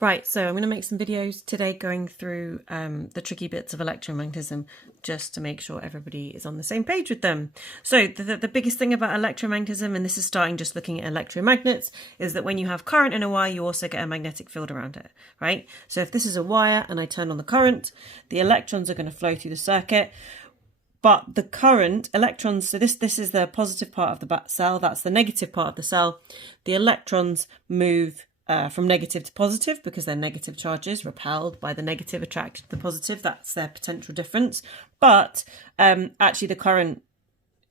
Right, so I'm going to make some videos today going through the tricky bits of electromagnetism just to make sure everybody is on the same page with them. So the biggest thing about electromagnetism, and this is starting just looking at electromagnets, is that when you have current in a wire, you also get a magnetic field around it, right? So if this is a wire and I turn on the current, the electrons are going to flow through the circuit. But the current, electrons, so this is the positive part of the cell, that's the negative part of the cell. The electrons move from negative to positive because they're negative charges repelled by the negative, attracted to the positive. That's their potential difference. But actually the current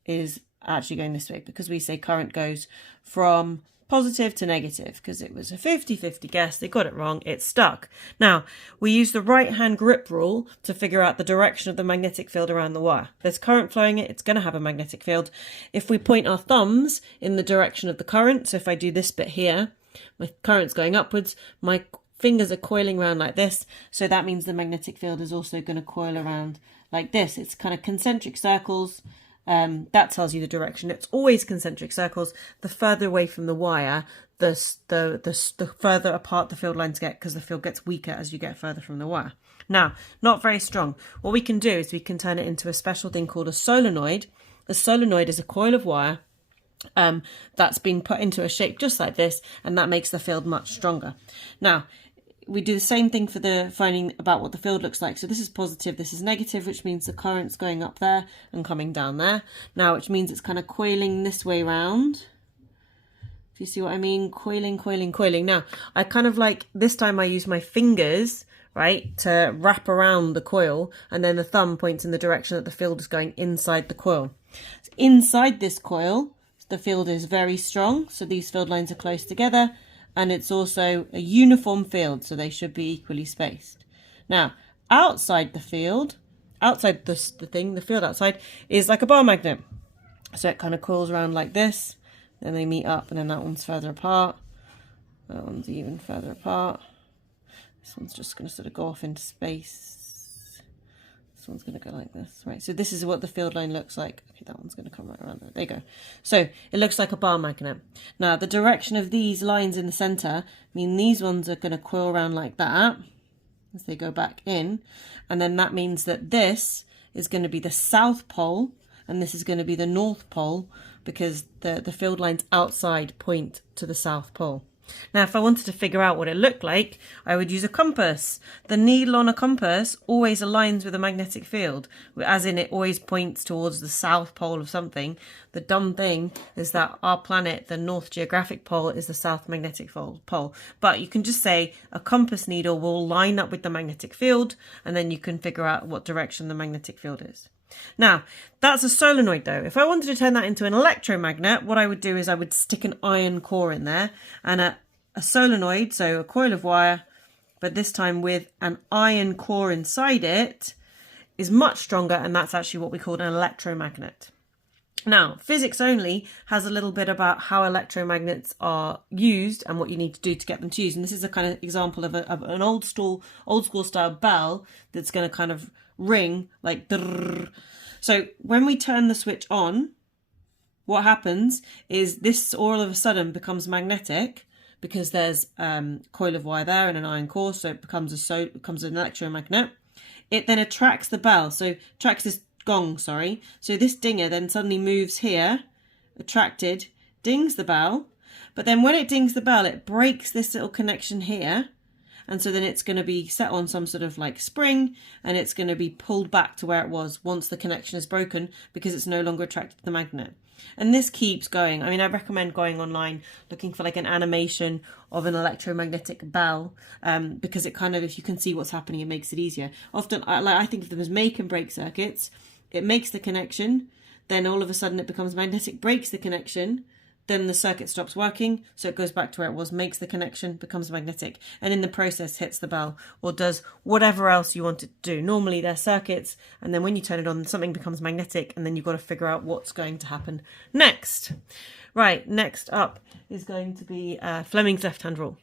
is actually going this way because we say current goes from positive to negative because it was a 50-50 guess. They got it wrong. It's stuck. Now, we use the right-hand grip rule to figure out the direction of the magnetic field around the wire. There's current flowing it. It's going to have a magnetic field. If we point our thumbs in the direction of the current, so if I do this bit here, my current's going upwards, my fingers are coiling around like this, so that means the magnetic field is also going to coil around like this. It's kind of concentric circles. That tells you the direction. It's always concentric circles. The further away from the wire, the further apart the field lines get, because the field gets weaker as you get further from the wire. Now, not very strong. What we can do is we can turn it into a special thing called a solenoid. A solenoid is a coil of wire that's been put into a shape just like this, and that makes the field much stronger. Now, we do the same thing for the finding about what the field looks like. So this is positive, this is negative, which means the current's going up there and coming down there. Now, which means it's kind of coiling this way round. Do you see what I mean? Coiling, coiling, coiling. Now, I kind of like, this time I use my fingers, right, to wrap around the coil, and then the thumb points in the direction that the field is going inside the coil. So inside this coil, the field is very strong, so these field lines are close together, and it's also a uniform field, so they should be equally spaced. Now, outside the field, outside the field outside is like a bar magnet. So it kind of coils around like this, then they meet up, and then that one's further apart. That one's even further apart. This one's just going to sort of go off into space. This one's going to go like this, right? So this is what the field line looks like. Okay, that one's going to come right around there. There you go. So it looks like a bar magnet. Now, the direction of these lines in the center mean these ones are going to coil around like that as they go back in. And then that means that this is going to be the south pole, and this is going to be the north pole, because the field lines outside point to the south pole. Now, if I wanted to figure out what it looked like, I would use a compass. The needle on a compass always aligns with a magnetic field, as in it always points towards the south pole of something. The dumb thing is that our planet, the north geographic pole, is the south magnetic pole. But you can just say a compass needle will line up with the magnetic field, and then you can figure out what direction the magnetic field is. Now, that's a solenoid though. If I wanted to turn that into an electromagnet, what I would do is I would stick an iron core in there, and a solenoid, so a coil of wire, but this time with an iron core inside it, is much stronger, and that's actually what we call an electromagnet. Now, physics only has a little bit about how electromagnets are used and what you need to do to get them to use. And this is a kind of example of an old school style bell that's going to kind of ring like drrrr. So when we turn the switch on, what happens is this all of a sudden becomes magnetic because there's coil of wire there and an iron core, so it becomes an electromagnet. It then attracts the bell, so attracts this gong, sorry. So this dinger then suddenly moves here, attracted, dings the bell, but then when it dings the bell, it breaks this little connection here. And so then it's going to be set on some sort of like spring, and it's going to be pulled back to where it was once the connection is broken, because it's no longer attracted to the magnet. And this keeps going. I mean, I recommend going online, looking for like an animation of an electromagnetic bell, because it kind of, if you can see what's happening, it makes it easier. Often, I think of them as make and break circuits. It makes the connection, then all of a sudden it becomes magnetic, breaks the connection, then the circuit stops working, so it goes back to where it was, makes the connection, becomes magnetic, and in the process hits the bell or does whatever else you want it to do. Normally they're circuits, and then when you turn it on, something becomes magnetic, and then you've got to figure out what's going to happen next. Right, next up is going to be Fleming's left-hand rule.